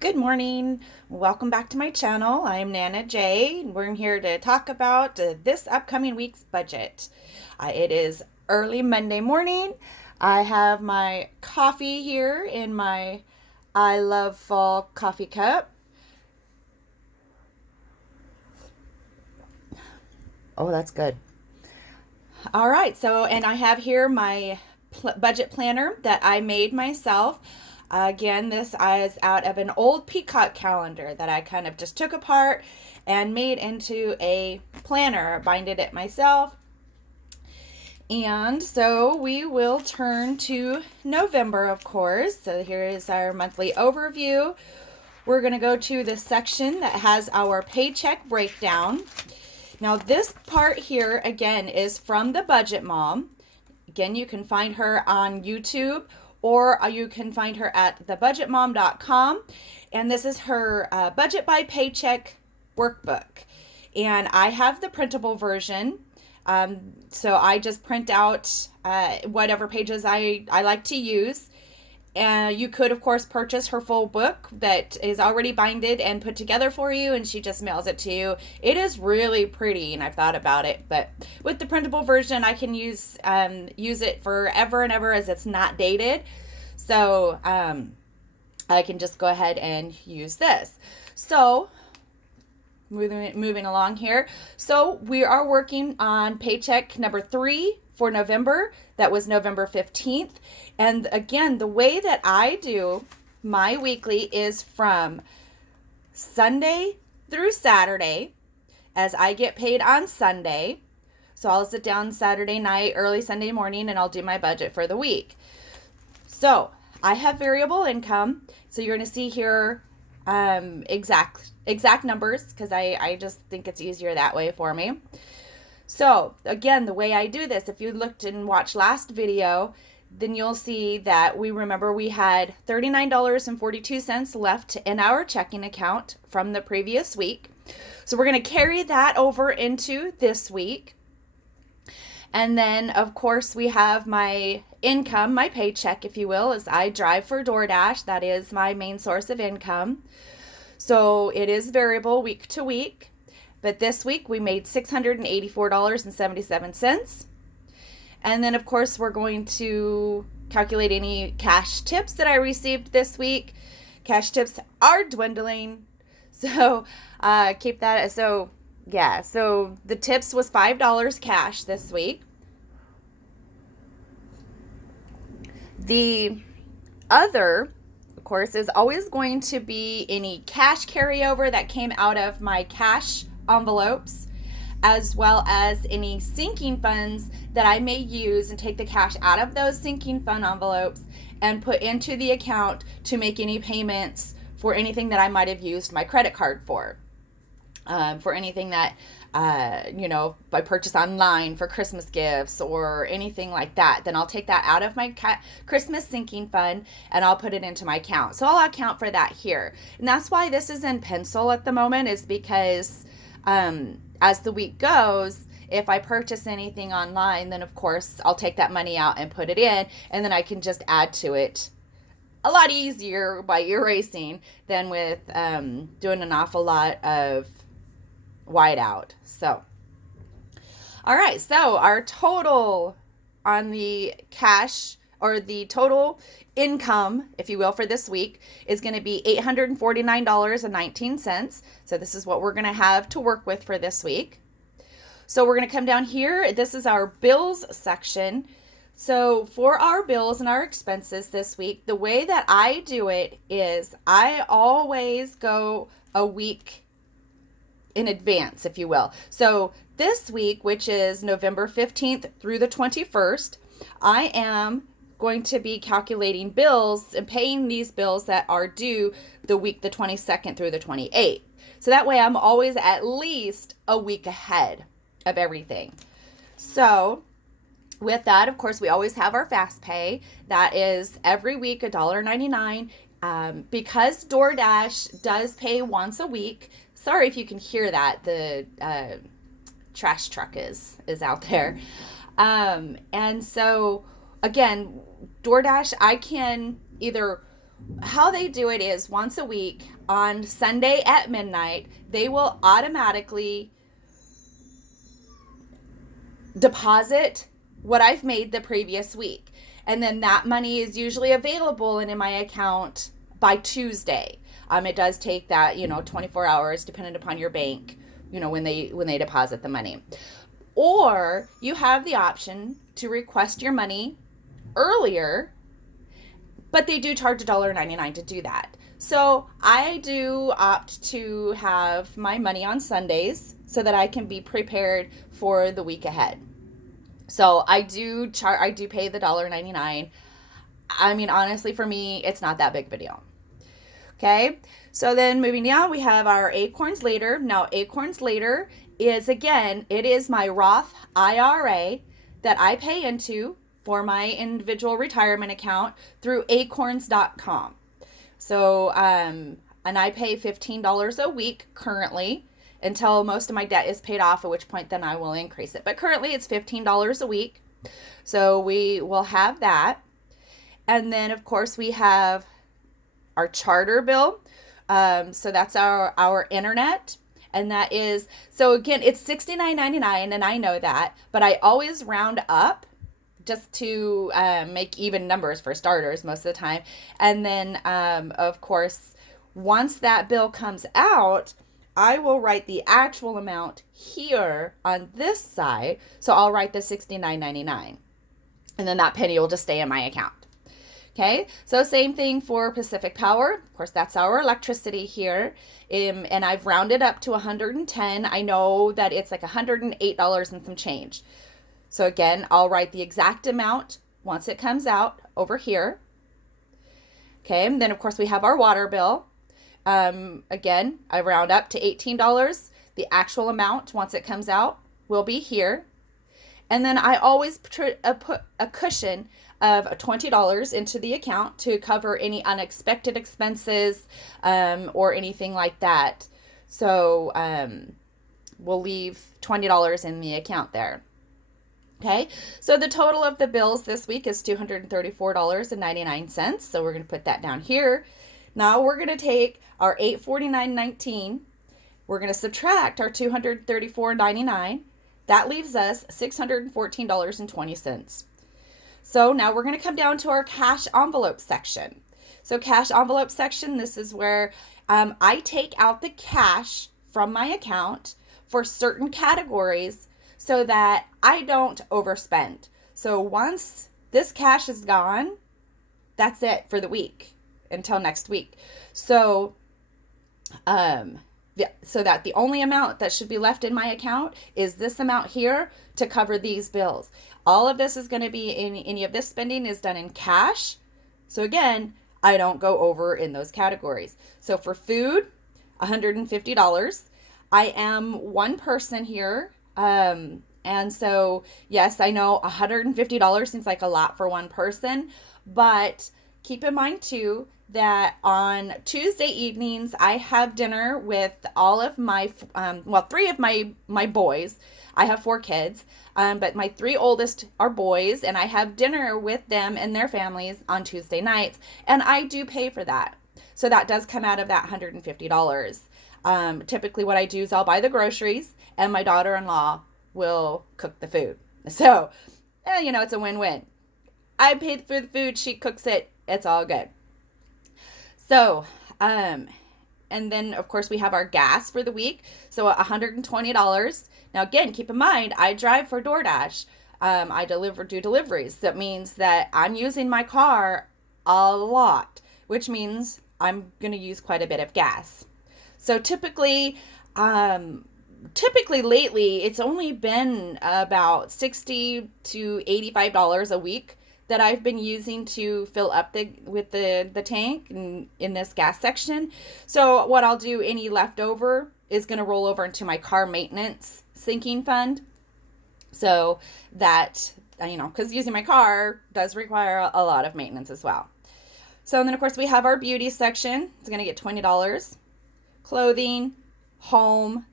Good morning. Welcome back to my channel. I'm Nana J. We're here to talk about this upcoming week's budget. It is early Monday morning. I have my coffee here in my I Love Fall coffee cup. Oh, that's good. All right, and I have here my budget planner that I made myself. Again, this is out of an old peacock calendar that I kind of just took apart and made into a planner. I binded it myself. And so we will turn to November, of course. So here is our monthly overview. We're going to go to the section that has our paycheck breakdown. Now, this part here, again, is from the Budget Mom. Again, you can find her on YouTube or you can find her at thebudgetmom.com. And this is her Budget by Paycheck workbook. And I have the printable version. So I just print out whatever pages I like to use. You could, of course, purchase her full book that is already binded and put together for you, and she just mails it to you. It is really pretty, and I've thought about it. But with the printable version, I can use it forever and ever as it's not dated. So I can just go ahead and use this. So moving along here. So we are working on paycheck number 3 for November. That was November 15th. And again, the way that I do my weekly is from Sunday through Saturday, as I get paid on Sunday. So I'll sit down Saturday night, early Sunday morning, and I'll do my budget for the week. So I have variable income. So you're going to see here exact numbers, because I just think it's easier that way for me. So again, the way I do this, if you looked and watched last video, then you'll see that we had $39.42 left in our checking account from the previous week. So we're going to carry that over into this week. And then, of course, we have my income, my paycheck, if you will, as I drive for DoorDash. That is my main source of income. So it is variable week to week. But this week we made $684.77. And then, of course, we're going to calculate any cash tips that I received this week. Cash tips are dwindling. So keep that. So the tips was $5 cash this week. The other, of course, is always going to be any cash carryover that came out of my cash envelopes, as well as any sinking funds that I may use and take the cash out of those sinking fund envelopes and put into the account to make any payments for anything that I might have used my credit card for anything that I purchase online for Christmas gifts or anything like that. Then I'll take that out of my Christmas sinking fund and I'll put it into my account. So I'll account for that here. And that's why this is in pencil at the moment, is because as the week goes, if I purchase anything online, then of course I'll take that money out and put it in, and then I can just add to it a lot easier by erasing than with doing an awful lot of whiteout. So, all right, so our total on the cash, or the total income, if you will, for this week is going to be $849.19. So this is what we're going to have to work with for this week. So we're going to come down here. This is our bills section. So for our bills and our expenses this week, the way that I do it is I always go a week in advance, if you will. So this week, which is November 15th through the 21st, I am going to be calculating bills and paying these bills that are due the week the 22nd through the 28th. So that way I'm always at least a week ahead of everything. So with that, of course, we always have our fast pay. That is every week $1.99. Because DoorDash does pay once a week. Sorry if you can hear that. The trash truck is out there. And so again, DoorDash, I can either how they do it is once a week on Sunday at midnight, they will automatically deposit what I've made the previous week. And then that money is usually available and in my account by Tuesday. It does take that, 24 hours depending upon your bank, when they deposit the money. Or you have the option to request your money earlier, but they do charge $1.99 to do that. So I do opt to have my money on Sundays so that I can be prepared for the week ahead. So I do pay the $1.99. I mean, honestly, for me, it's not that big of a deal. Okay, so then moving down, we have our Acorns Later. Now, Acorns Later is, again, it is my Roth IRA that I pay into for my individual retirement account through acorns.com. So, and I pay $15 a week currently until most of my debt is paid off, at which point then I will increase it. But currently it's $15 a week. So we will have that. And then, of course, we have our charter bill. So that's our internet. And that is, so again, it's $69.99, and I know that, but I always round up just to make even numbers for starters most of the time. And then, of course, once that bill comes out, I will write the actual amount here on this side. So I'll write the $69.99, and then that penny will just stay in my account. Okay, so same thing for Pacific Power. Of course, that's our electricity here. And I've rounded up to 110. I know that it's like $108 and some change. So again, I'll write the exact amount once it comes out over here. Okay, and then of course we have our water bill. Again, I round up to $18. The actual amount once it comes out will be here. And then I always put a cushion of $20 into the account to cover any unexpected expenses or anything like that. So we'll leave $20 in the account there. Okay, so the total of the bills this week is $234.99. So we're going to put that down here. Now we're going to take our $849.19. We're going to subtract our $234.99. That leaves us $614.20. So now we're going to come down to our cash envelope section. So cash envelope section, this is where I take out the cash from my account for certain categories so that I don't overspend. So once this cash is gone, that's it for the week until next week. So so that the only amount that should be left in my account is this amount here to cover these bills. All of this is going to be in any of this spending is done in cash. So again, I don't go over in those categories. So for food, $150. I am one person here. And so, yes, I know $150 seems like a lot for one person, but keep in mind too that on Tuesday evenings, I have dinner with all of my, three of my boys. I have 4 kids, but my 3 oldest are boys, and I have dinner with them and their families on Tuesday nights, and I do pay for that. So that does come out of that $150. Typically what I do is I'll buy the groceries, and my daughter-in-law will cook the food. So, it's a win-win. I pay for the food, she cooks it, it's all good. So, and then of course we have our gas for the week. So $120. Now again, keep in mind, I drive for DoorDash. I do deliveries. That means that I'm using my car a lot, which means I'm going to use quite a bit of gas. So typically lately, it's only been about $60 to $85 a week that I've been using to fill up the tank in this gas section. So what I'll do, any leftover is going to roll over into my car maintenance sinking fund. So that, because using my car does require a lot of maintenance as well. So then of course we have our beauty section. It's going to get $20. Clothing, home,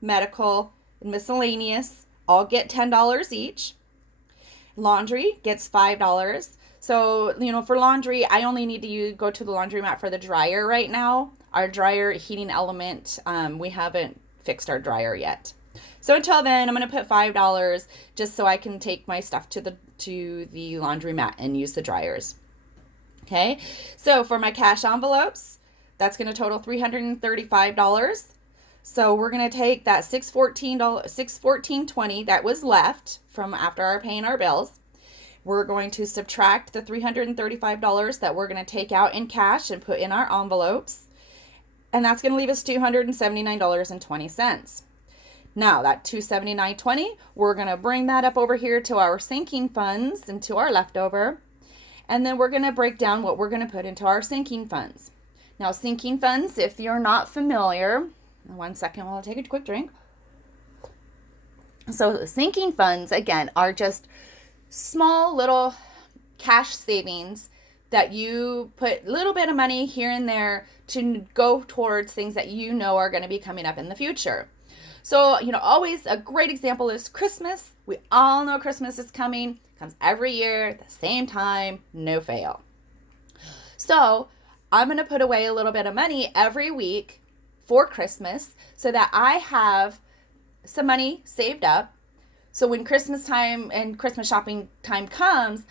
medical, and miscellaneous all get $10 each. Laundry gets $5. So, for laundry, I only need to go to the laundromat for the dryer right now. Our dryer heating element, we haven't fixed our dryer yet. So until then, I'm going to put $5 just so I can take my stuff to the laundromat and use the dryers. Okay, so for my cash envelopes, that's going to total $335. So we're going to take that $614.20 that was left from after our paying our bills. We're going to subtract the $335 that we're going to take out in cash and put in our envelopes. And that's going to leave us $279.20. Now that $279.20, we're going to bring that up over here to our sinking funds and to our leftover. And then we're going to break down what we're going to put into our sinking funds. Now, sinking funds, if you're not familiar, one second while I take a quick drink. So sinking funds, again, are just small little cash savings that you put a little bit of money here and there to go towards things that you know are going to be coming up in the future. So, always a great example is Christmas. We all know Christmas is coming. It comes every year at the same time, no fail. So I'm going to put away a little bit of money every week for Christmas so that I have some money saved up. So when Christmas time and Christmas shopping time comes,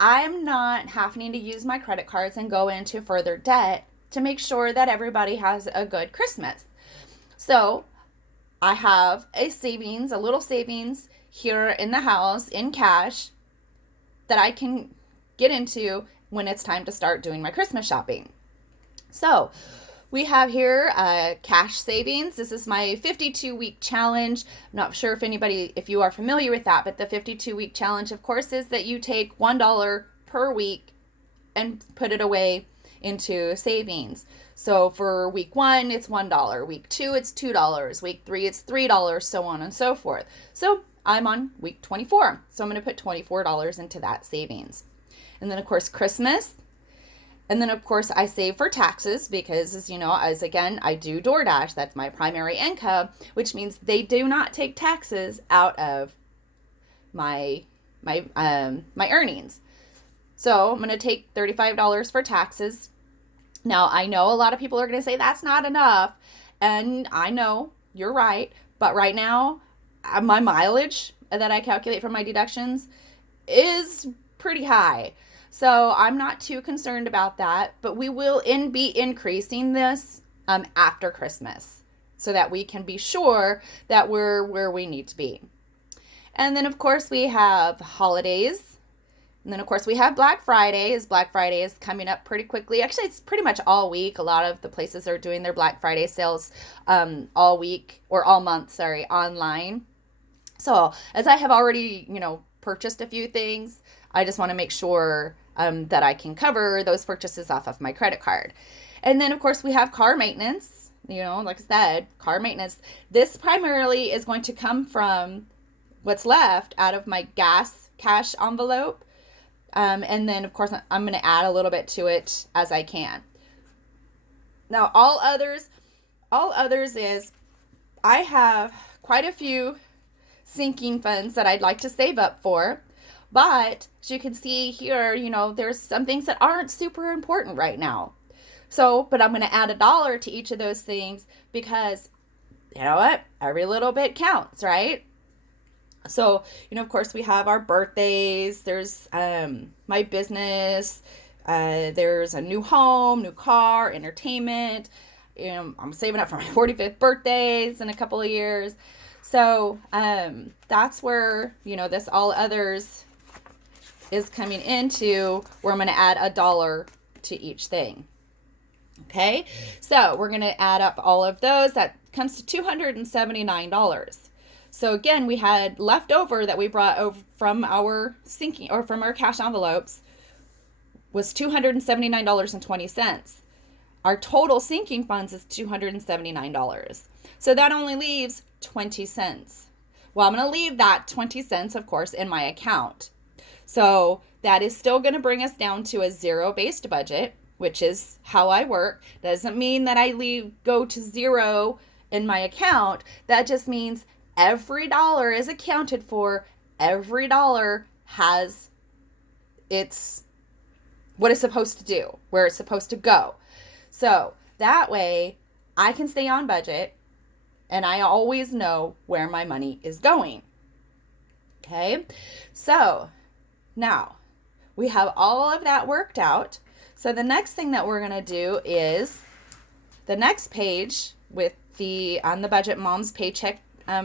I'm not having to use my credit cards and go into further debt to make sure that everybody has a good Christmas. So I have a little savings here in the house in cash that I can get into when it's time to start doing my Christmas shopping. So we have here cash savings. This is my 52-week challenge. I'm not sure if you are familiar with that, but the 52-week challenge, of course, is that you take $1 per week and put it away into savings. So for week 1, it's $1. Week 2, it's $2. Week 3, it's $3, so on and so forth. So I'm on week 24. So I'm going to put $24 into that savings. And then, of course, Christmas. And then, of course, I save for taxes because, as I do DoorDash. That's my primary income, which means they do not take taxes out of my earnings. So I'm going to take $35 for taxes. Now, I know a lot of people are going to say that's not enough. And I know you're right. But right now, my mileage that I calculate for my deductions is pretty high. So I'm not too concerned about that. But we will be increasing this after Christmas so that we can be sure that we're where we need to be. And then, of course, we have holidays. And then, of course, we have Black Friday. Black Friday is coming up pretty quickly. Actually, it's pretty much all week. A lot of the places are doing their Black Friday sales all week or all month, online. So as I have already, purchased a few things, I just want to make sure that I can cover those purchases off of my credit card. And then, of course, we have car maintenance. Like I said, car maintenance. This primarily is going to come from what's left out of my gas cash envelope. And then, of course, I'm going to add a little bit to it as I can. Now, all others is I have quite a few sinking funds that I'd like to save up for. But as you can see here, there's some things that aren't super important right now. So, but I'm going to add $1 to each of those things because, you know what? Every little bit counts, right? So, of course, we have our birthdays. There's my business. There's a new home, new car, entertainment. I'm saving up for my 45th birthdays in a couple of years. So that's where, this all others is coming into where I'm going to add $1 to each thing. Okay, so we're going to add up all of those. That comes to $279. So again, we had leftover that we brought over from our sinking or from our cash envelopes was $279.20. Our total sinking funds is $279. So that only leaves 20 cents. Well, I'm going to leave that 20 cents, of course, in my account. So that is still going to bring us down to a zero-based budget, which is how I work. Doesn't mean that I go to zero in my account. That just means every dollar is accounted for. Every dollar has its what it's supposed to do, where it's supposed to go. So that way I can stay on budget and I always know where my money is going. Okay, so now we have all of that worked out. So the next thing that we're going to do is the next page with on the Budget Mom's Paycheck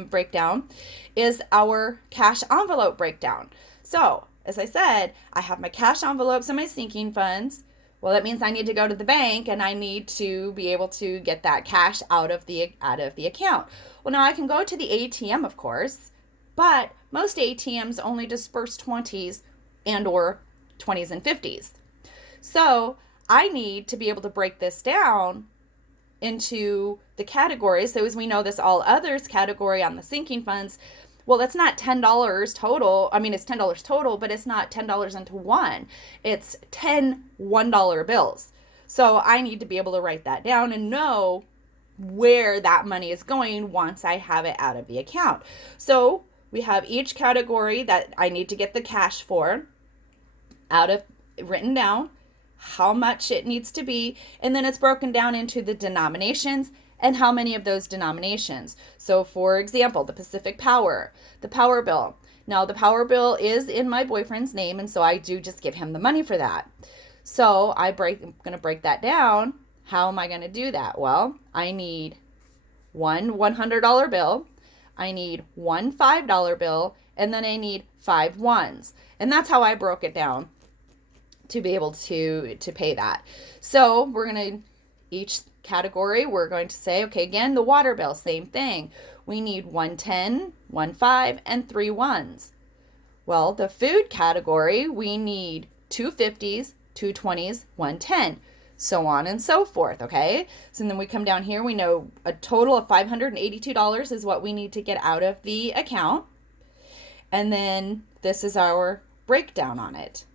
breakdown is our cash envelope breakdown. So as I said, I have my cash envelopes and my sinking funds. Well, that means I need to go to the bank and I need to be able to get that cash out of the account. Well, now I can go to the ATM, of course, but most ATMs only disperse 20s and or 20s and 50s. So I need to be able to break this down into the categories. So as we know, this all others category on the sinking funds, well, that's not $10 total. I mean, it's $10 total, but it's not $10 into one. It's 10 $1 bills. So I need to be able to write that down and know where that money is going once I have it out of the account. So we have each category that I need to get the cash for written down, how much it needs to be, and then it's broken down into the denominations and how many of those denominations. So for example, the Pacific Power, the power bill. Now the power bill is in my boyfriend's name, and so I do just give him the money for that. So I'm going to break that down. How am I going to do that? Well, I need one $100 bill, I need one $5 bill, and then I need 5 ones. And that's how I broke it down to be able to pay that. So we're going to, each category, we're going to say, okay, again, the water bill, same thing. We need 1 10, 1 5, and 3 ones. Well, the food category, we need 2 50s, 2 20s, 1 10, so on and so forth, okay? So then we come down here, we know a total of $582 is what we need to get out of the account. And then this is our breakdown on it,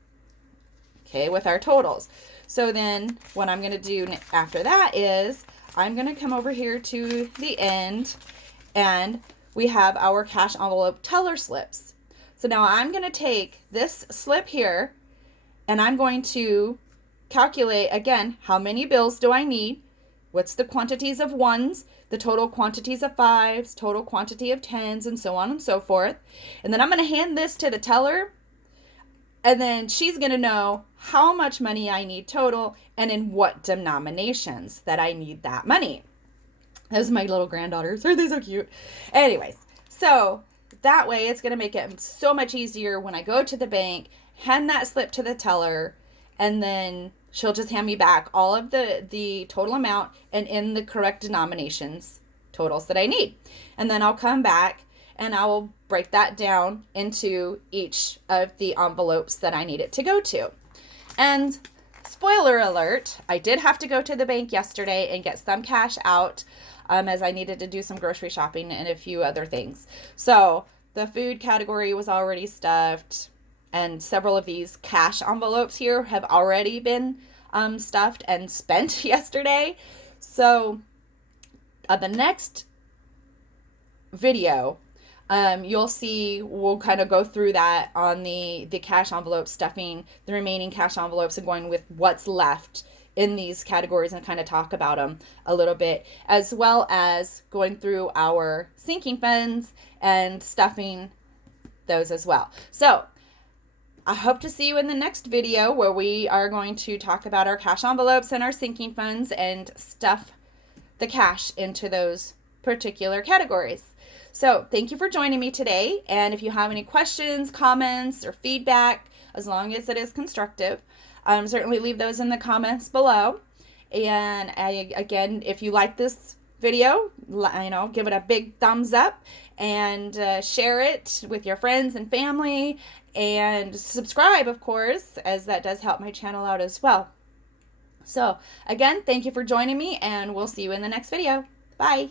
okay, with our totals. So then what I'm going to do after that is I'm going to come over here to the end, and we have our cash envelope teller slips. So now I'm going to take this slip here and I'm going to calculate again, how many bills do I need? What's the quantities of ones, the total quantities of 5s, total quantity of 10s, and so on and so forth. And then I'm going to hand this to the teller, and then she's going to know how much money I need total and in what denominations that I need that money. Those are my little granddaughters. Aren't they so cute? Anyways, so that way it's going to make it so much easier when I go to the bank, hand that slip to the teller, and then she'll just hand me back all of the total amount and in the correct denominations totals that I need. And then I'll come back and I will break that down into each of the envelopes that I need it to go to. And spoiler alert, I did have to go to the bank yesterday and get some cash out as I needed to do some grocery shopping and a few other things. So the food category was already stuffed, and several of these cash envelopes here have already been stuffed and spent yesterday. So the next video, you'll see, we'll kind of go through that on the cash envelope stuffing, the remaining cash envelopes, and going with what's left in these categories and kind of talk about them a little bit, as well as going through our sinking funds and stuffing those as well. So I hope to see you in the next video where we are going to talk about our cash envelopes and our sinking funds and stuff the cash into those particular categories. So thank you for joining me today. And if you have any questions, comments, or feedback, as long as it is constructive, certainly leave those in the comments below. And again, if you like this video, give it a big thumbs up and share it with your friends and family, and subscribe, of course, as that does help my channel out as well. So again, thank you for joining me, and we'll see you in the next video. Bye.